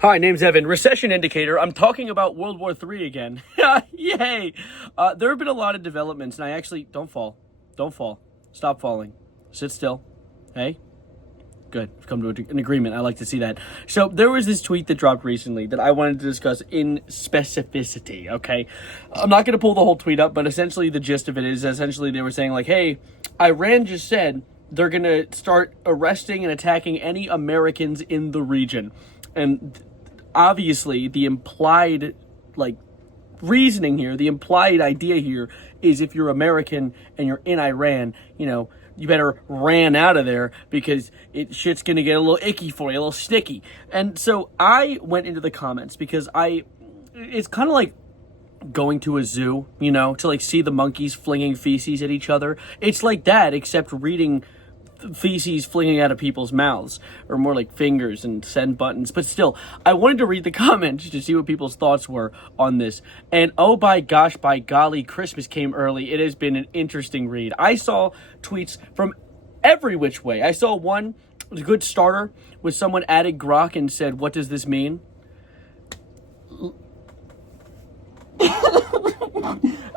Hi, name's Evan. Recession indicator. I'm talking about World War III again. Yay! There have been a lot of developments, and I actually don't fall. Don't fall. Stop falling. Sit still. Hey. Good. We've come to an agreement. I like to see that. So there was this tweet that dropped recently that I wanted to discuss in specificity. Okay, I'm not going to pull the whole tweet up, but essentially the gist of it is essentially they were saying like, "Hey, Iran just said they're going to start arresting and attacking any Americans in the region," and obviously the implied reasoning here, the implied idea here is if you're American and you're in Iran, you better ran out of there because shit's gonna get a little icky for you, a little sticky. And so I went into the comments because it's kind of like going to a zoo, to see the monkeys flinging feces at each other. It's like that, except reading feces flinging out of people's mouths, or more like fingers and send buttons. But still, I wanted to read the comments to see what people's thoughts were on this. And oh by gosh, by golly, Christmas came early. It has been an interesting read. I saw tweets from every which way. I saw one, a good starter, was someone added grok and said, "What does this mean?"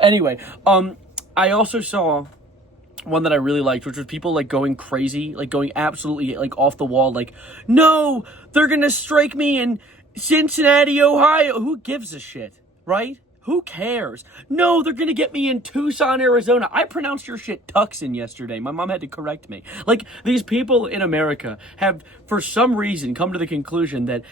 Anyway, I also saw one that I really liked, which was people going crazy, going absolutely off the wall, no, they're gonna strike me in Cincinnati, Ohio. Who gives a shit, right? Who cares? No, they're gonna get me in Tucson, Arizona. I pronounced your shit Tucson yesterday. My mom had to correct me. These people in America have, for some reason, come to the conclusion that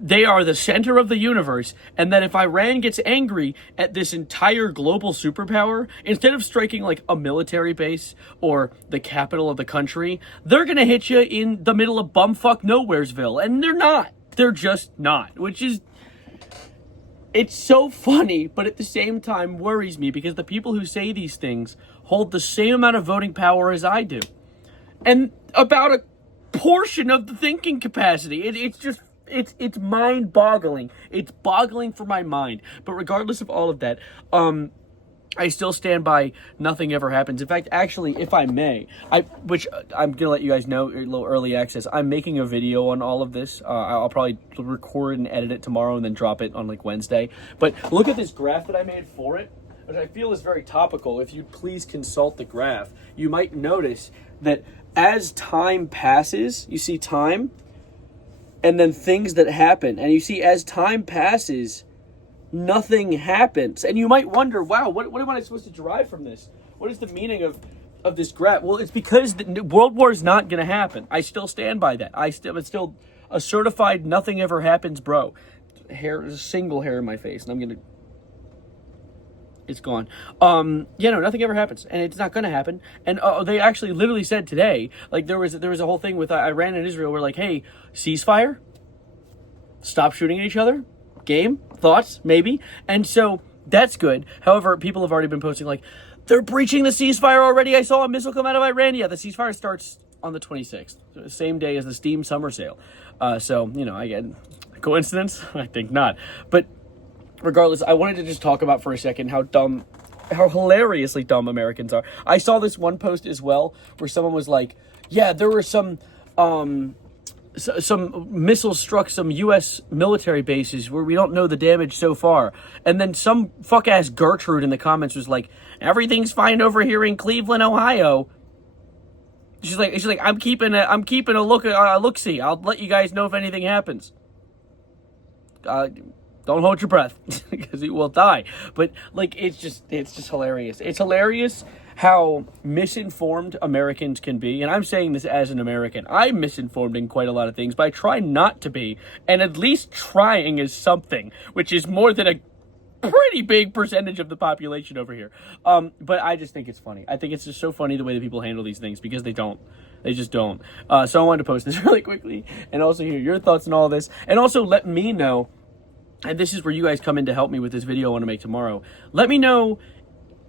they are the center of the universe, and that if Iran gets angry at this entire global superpower, instead of striking a military base or the capital of the country, they're gonna hit you in the middle of bumfuck nowheresville. And they're not. They're just not. Which is, it's so funny, but at the same time worries me, because the people who say these things hold the same amount of voting power as I do. And about a portion of the thinking capacity. It's mind-boggling. It's boggling for my mind. But regardless of all of that, I still stand by nothing ever happens. In fact, actually, if I may, which I'm going to let you guys know, a little early access, I'm making a video on all of this. I'll probably record and edit it tomorrow and then drop it on Wednesday. But look at this graph that I made for it, which I feel is very topical. If you'd please consult the graph, you might notice that as time passes, you see time, and then things that happen. And you see, as time passes, nothing happens. And you might wonder, wow, what am I supposed to derive from this? What is the meaning of this graph? Well, it's because the World War is not going to happen. I still stand by that. It's still a certified nothing ever happens, bro. There's a single hair in my face, and I'm going to... It's gone. Nothing ever happens, and it's not going to happen. And they actually literally said today, there was a whole thing with Iran and Israel where hey, ceasefire, stop shooting at each other, game, thoughts, maybe. And so that's good. However, people have already been posting they're breaching the ceasefire already. I saw a missile come out of Iran. Yeah, the ceasefire starts on the 26th, the same day as the Steam summer sale. So, again, coincidence? I think not. But regardless, I wanted to just talk about for a second how hilariously dumb Americans are. I saw this one post as well where someone was yeah, there were some missiles struck some U.S. military bases where we don't know the damage so far. And then some fuck-ass Gertrude in the comments was everything's fine over here in Cleveland, Ohio. She's like, I'm keeping a look-see. I'll let you guys know if anything happens. Don't hold your breath, because you will die. But it's just hilarious. It's hilarious how misinformed Americans can be. And I'm saying this as an American. I'm misinformed in quite a lot of things, but I try not to be. And at least trying is something, which is more than a pretty big percentage of the population over here. But I just think it's funny. I think it's just so funny the way that people handle these things, because they don't. They just don't. So I wanted to post this really quickly and also hear your thoughts on all this. And also let me know, and this is where you guys come in to help me with this video I want to make tomorrow. Let me know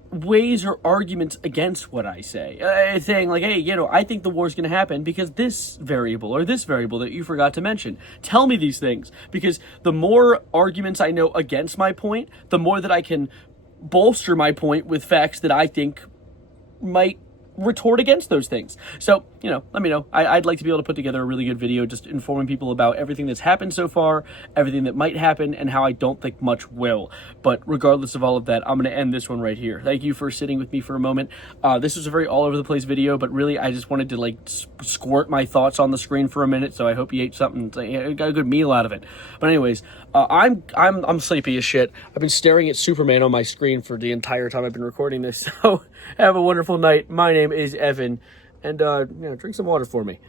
ways or arguments against what I say. Saying hey, I think the war's going to happen because this variable or this variable that you forgot to mention. Tell me these things, because the more arguments I know against my point, the more that I can bolster my point with facts that I think might retort against those things. So, you know, let me know. I'd like to be able to put together a really good video just informing people about everything that's happened so far, everything that might happen, and how I don't think much will. But regardless of all of that, I'm going to end this one right here. Thank you for sitting with me for a moment. This was a very all over the place video, but really I just wanted to like squirt my thoughts on the screen for a minute. So I hope you ate something, got a good meal out of it. But anyways, I'm sleepy as shit. I've been staring at Superman on my screen for the entire time I've been recording this. So have a wonderful night. My name is Evan, and you know, drink some water for me.